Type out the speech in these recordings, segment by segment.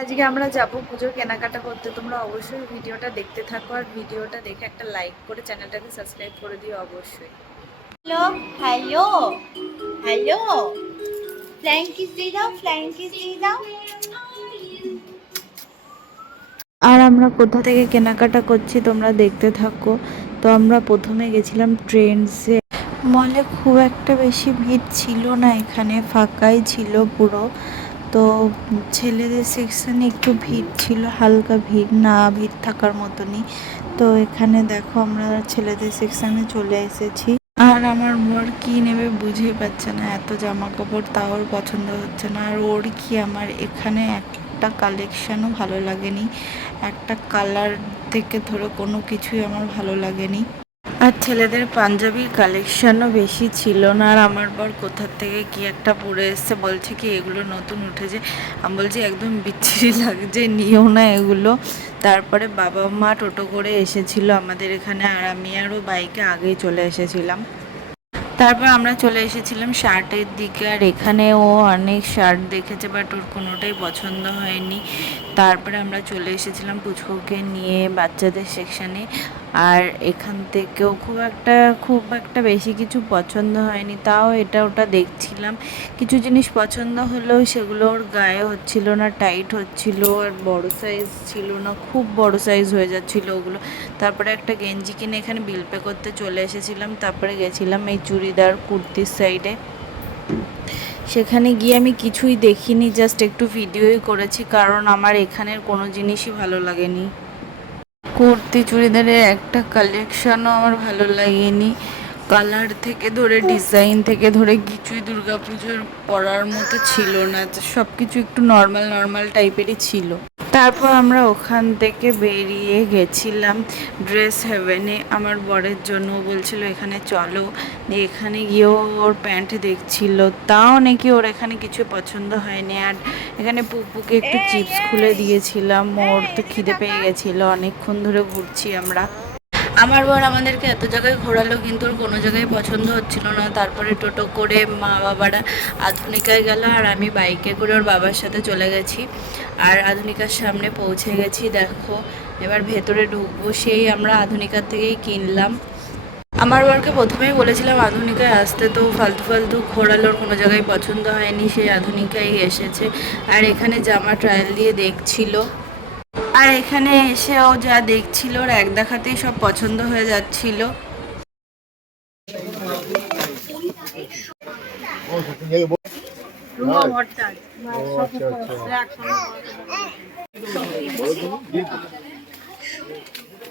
আজকে আমরা যাব পুজোর কেনাকাটা করতে। তোমরা অবশ্যই ভিডিওটা দেখতে থাকো আর ভিডিওটা দেখে একটা লাইক করে চ্যানেলটাকে সাবস্ক্রাইব করে দিও অবশ্যই। Hello hello hello. Flying kiss দিয়ে দাও ফ্লাইং কিস দিয়ে দাও। আর আমরা কোথা থেকে কেনাকাটা করছি তোমরা দেখতে থাকো। তো আমরা প্রথমে গেছিলাম ট্রেন্ডসে মলে খুব একটা বেশি ভিড় ছিল না এখানে ফাঁকাই ছিল পুরো। তো ছেলেদের সেকশানে একটু ভিড় ছিল, হালকা ভিড়, না ভিড় থাকার মতনই। তো এখানে দেখো আমরা ছেলেদের সেকশানে চলে এসেছি। আর আমার বর কি নেবে বুঝেই পাচ্ছে না, এত জামা কাপড় তাও পছন্দ হচ্ছে না। আর ওর কি আমার এখানে একটা কালেকশনও ভালো লাগেনি, একটা কালার থেকে ধরো কোনো কিছুই আমার ভালো লাগেনি। আর ছেলেদের পাঞ্জাবির কালেকশনও বেশি ছিল না। আর আমার বর কোথার থেকে কি একটা পরে এসছে বলছে কি, এগুলো নতুন উঠেছে। আমি বলছি, একদম বিচ্ছিরি লাগছে, নিও না এগুলো। তারপরে বাবা মা টোটো করে এসেছিল আমাদের এখানে, আর আমি আরও বাইকে আগেই চলে এসেছিলাম। তারপর আমরা চলে এসেছিলাম শার্টের দিকে, আর এখানে ও অনেক শার্ট দেখেছে, বাট ওর কোনোটাই পছন্দ হয়নি। তারপরে আমরা চলে এসেছিলাম পুচকুকে নিয়ে বাচ্চাদের সেকশানে আর এখান থেকেও খুব একটা খুব একটা বেশি কিছু পছন্দ হয়নি। তাও এটা ওটা দেখছিলাম। কিছু জিনিস পছন্দ হলেও সেগুলো ওর গায়ে হচ্ছিল না, টাইট হচ্ছিল, আর বড় সাইজ ছিল না, খুব বড় সাইজ হয়ে যাচ্ছিল ওগুলো। তারপরে একটা গেঞ্জি কিনে এখানে বিল পে করতে চলে এসেছিলাম। তারপরে গেছিলাম এই চুড়িদার কুর্তির সাইডে সেখানে গিয়ে আমি কিছুই দেখিনি জাস্ট একটু ভিডিওই করেছি, কারণ আমার এখানের কোনো জিনিসই ভালো লাগেনি। কুর্তি চুড়িদারের একটা কালেকশনও আমার ভালো লাগেনি। কালার থেকে ধরে ডিজাইন থেকে ধরে কিছুই দুর্গাপুজোর পরার মতো ছিল না। সব কিছু একটু নর্মাল নর্মাল টাইপেরই ছিল। তারপর আমরা ওখান থেকে বেরিয়ে গেছিলাম ড্রেস হেভেনে আমার বরের জন্য বলছিল এখানে চলো। এখানে গিয়েও ওর প্যান্ট দেখছিল। তাও নাকি ওর এখানে কিছু পছন্দ হয়নি। আর এখানে পুপুকে একটু চিপস খুলে দিয়েছিলাম। ওর তো খিদে পেয়ে গেছিল। অনেকক্ষণ ধরে ঘুরছি আমরা। আমার বর আমাদেরকে এত জায়গায় ঘোরালো, কিন্তু ওর কোনো জায়গায় পছন্দ হচ্ছিল না। তারপরে টোটো করে মা বাবারা আধুনিকায় গেল আর আমি বাইকে করে ওর বাবার সাথে চলে গেছি। আর আধুনিকার সামনে পৌঁছে গেছি, দেখো। এবার ভেতরে ঢুকবো সেই আমরা আধুনিকার থেকেই কিনলাম। আমার বরকে প্রথমেই বলেছিলাম, আধুনিকায় আসতে তো ফালতু ফালতু ঘোরালোর কোনো জায়গায় পছন্দ হয়নি, সেই আধুনিকাই এসেছে। আর এখানে জামা ট্রায়াল দিয়ে দেখছিল। আর এখানে এসে ও যা দেখছিল ওর এক দেখাতেই সব পছন্দ হয়ে যাচ্ছিল।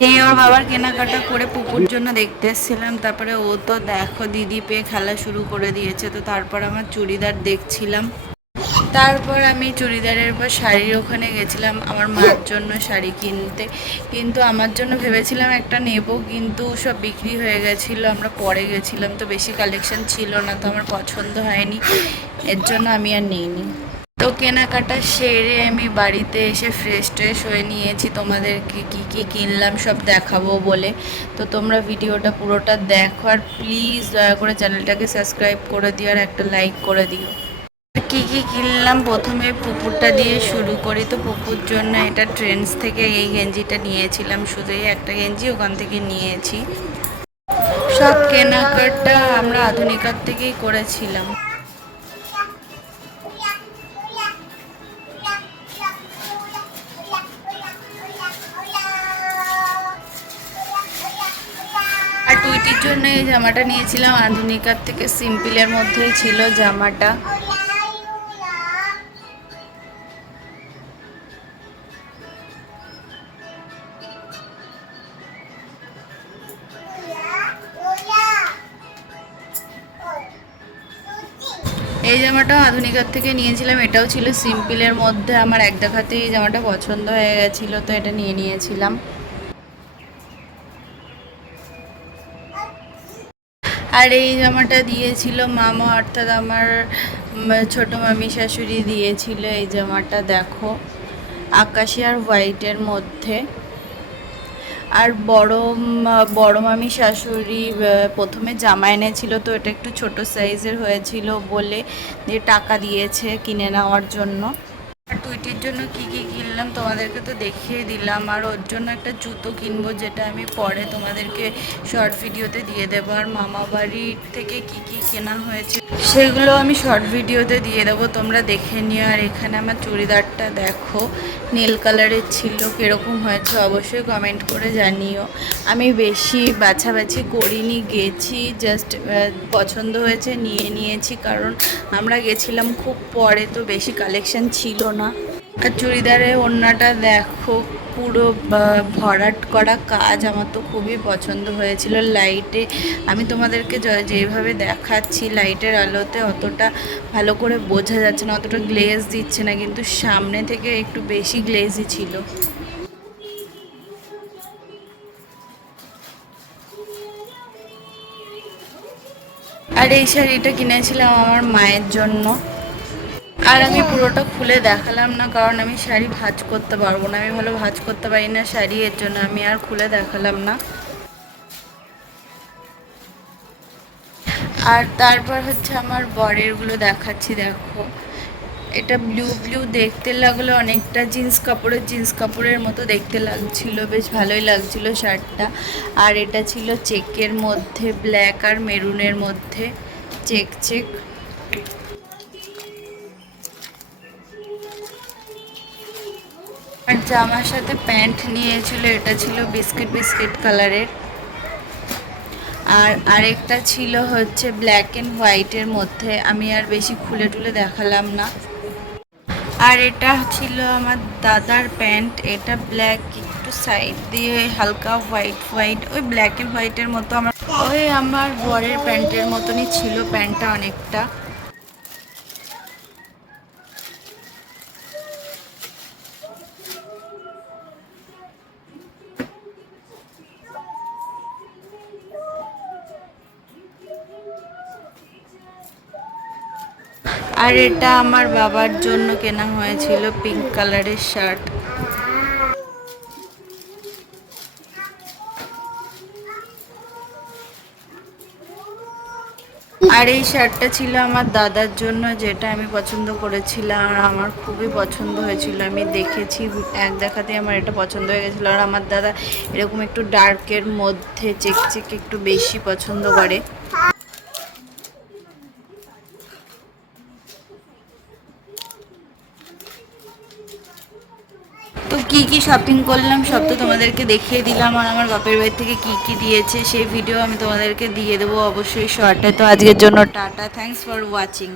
এই ওর বাবার কেনাকাটা করে পুকুর জন্য দেখতে এসেছিলাম তারপরে ও তো দেখো দিদি পেয়ে খেলা শুরু করে দিয়েছে তো তারপর আমার চুড়িদার দেখছিলাম। তারপর আমি চুড়িদারের পর শাড়ির ওখানে গেছিলাম, আমার মার জন্য শাড়ি কিনতে। কিন্তু আমার জন্য ভেবেছিলাম একটা নেব, কিন্তু সব বিক্রি হয়ে গেছিল, আমরা পরে গেছিলাম, তো বেশি কালেকশন ছিল না, তো আমার পছন্দ হয়নি। এর জন্য আমি আর নিইনি। তো কেনাকাটা সেরে আমি বাড়িতে এসে ফ্রেশ ট্রেশ হয়ে নিয়েছি, তোমাদেরকে কি কি কিনলাম সব দেখাবো বলে। তো তোমরা ভিডিওটা পুরোটা দেখো, আর প্লিজ দয়া করে চ্যানেলটাকে সাবস্ক্রাইব করে দিও, আর একটা লাইক করে দিও। কি কি কিনলাম? প্রথমে পুকুরটা দিয়ে শুরু করি তো, পুকুর জন্য এটা ট্রেন্ডস থেকে এই গেঞ্জিটা নিয়েছিলাম। শুধু এই একটা গেঞ্জি ওখান থেকে নিয়েছি। সব কেনাকাটা আমরা আধুনিকার থেকেই করেছিলাম। আর টুইটির জন্য এই জামাটা নিয়েছিলাম। আধুনিকার থেকে সিম্পলের মধ্যেই ছিল জামাটা। এই জামাটাও আধুনিকার থেকে নিয়েছিলাম, এটাও ছিল সিম্পলের মধ্যে। আমার এক দেখাতেই জামাটা পছন্দ হয়ে গেছিল, তো এটা নিয়ে নিয়েছিলাম। আর এই জামাটা দিয়েছিল মামা, অর্থাৎ আমার ছোট মামি শাশুড়ি দিয়েছিল এই জামাটা, দেখো। আকাশি আর হোয়াইটের মধ্যে। আর বড় বড় মামি শাশুড়ি প্রথমে জামা এনেছিল তো এটা একটু ছোট সাইজের হয়েছিল বলে দিয়ে টাকা দিয়েছে কিনে নেওয়ার জন্য। আর টুইটির জন্য কি কি কিনলাম তোমাদেরকে তো দেখিয়ে দিলাম। আর ওর জন্য একটা জুতো কিনবো, যেটা আমি পরে তোমাদেরকে শর্ট ভিডিওতে দিয়ে দেবো। আর মামা বাড়ি থেকে কি কি কেনা হয়েছে, সেগুলো আমি শর্ট ভিডিওতে দিয়ে দেবো। তোমরা দেখে নিও। আর এখানে আমার চুড়িদারটা দেখো, নীল কালারের ছিল, কীরকম হয়েছে অবশ্যই কমেন্ট করে জানিও। আমি বেশি বাছাবাছি করিনি, গেছি জাস্ট পছন্দ হয়েছে, নিয়ে নিয়েছি। কারণ আমরা গেছিলাম খুব পরে, তো বেশি কালেকশন ছিল না। আর চুড়িদারে ওড়নাটা দেখো, পুরো ভরাট করা কাজ আমার তো খুবই পছন্দ হয়েছিল লাইটে। আমি তোমাদেরকে যেভাবে দেখাচ্ছি লাইটের আলোতে অতটা ভালো করে বোঝা যাচ্ছে না, অতটা গ্লেজ দিচ্ছে না, কিন্তু সামনে থেকে একটু বেশি গ্লেজই ছিল। আর এই শাড়িটা কিনেছিলাম আমার মায়ের জন্য। আর আমি পুরোটা খুলে দেখালাম না, কারণ আমি শাড়ি ভাঁজ করতে পারব না। আমি ভালো ভাজ করতে পারি না শাড়ি, এর জন্য আমি আর খুলে দেখালাম না। আর তারপর হচ্ছে আমার বরেরগুলো দেখাচ্ছি, দেখো। এটা ব্লু ব্লু দেখতে লাগল, অনেকটা জিন্স কাপড়ের জিন্স কাপড়ের মতো দেখতে লাগছিল, বেশ ভালোই লাগছিল শার্টটা। আর এটা ছিল চেকের মধ্যে, ব্ল্যাক আর মেরুনের মধ্যে, চেক চেক। জামার সাথে প্যান্ট নিয়েছিল, এটা ছিল বিস্কিট বিস্কিট কালারের। আর আরেকটা ছিল হচ্ছে ব্ল্যাক অ্যান্ড হোয়াইটের মধ্যে, আমি আর বেশি খুলে টুলে দেখালাম না। আর এটা ছিল আমার দাদার প্যান্ট, এটা ব্ল্যাক একটু সাইড দিয়ে হালকা হোয়াইট হোয়াইট, ওই ব্ল্যাক অ্যান্ড হোয়াইটের মতো আমার ওই আমার বরের প্যান্টের মতনই ছিল প্যান্টটা অনেকটা। আর এটা আমার বাবার জন্য কেনা হয়েছিল পিঙ্ক কালারের শার্ট আর এই শার্টটা ছিল আমার দাদার জন্য, যেটা আমি পছন্দ করেছিলাম আর আমার খুবই পছন্দ হয়েছিল। আমি দেখেছি, এক দেখাতে আমার এটা পছন্দ হয়ে গেছিল। আর আমার দাদা এরকম একটু ডার্কের মধ্যে চেক চেক একটু বেশি পছন্দ করে তো কি কি শপিং করলাম, সব তো তোমাদেরকে দেখিয়ে দিলাম আর আমার বাপের বাড়ি থেকে কি কি দিয়েছে, সেই ভিডিও আমি তোমাদেরকে দিয়ে দেবো অবশ্যই শর্টে তো আজকের জন্য টাটা থ্যাংকস ফর ওয়াচিং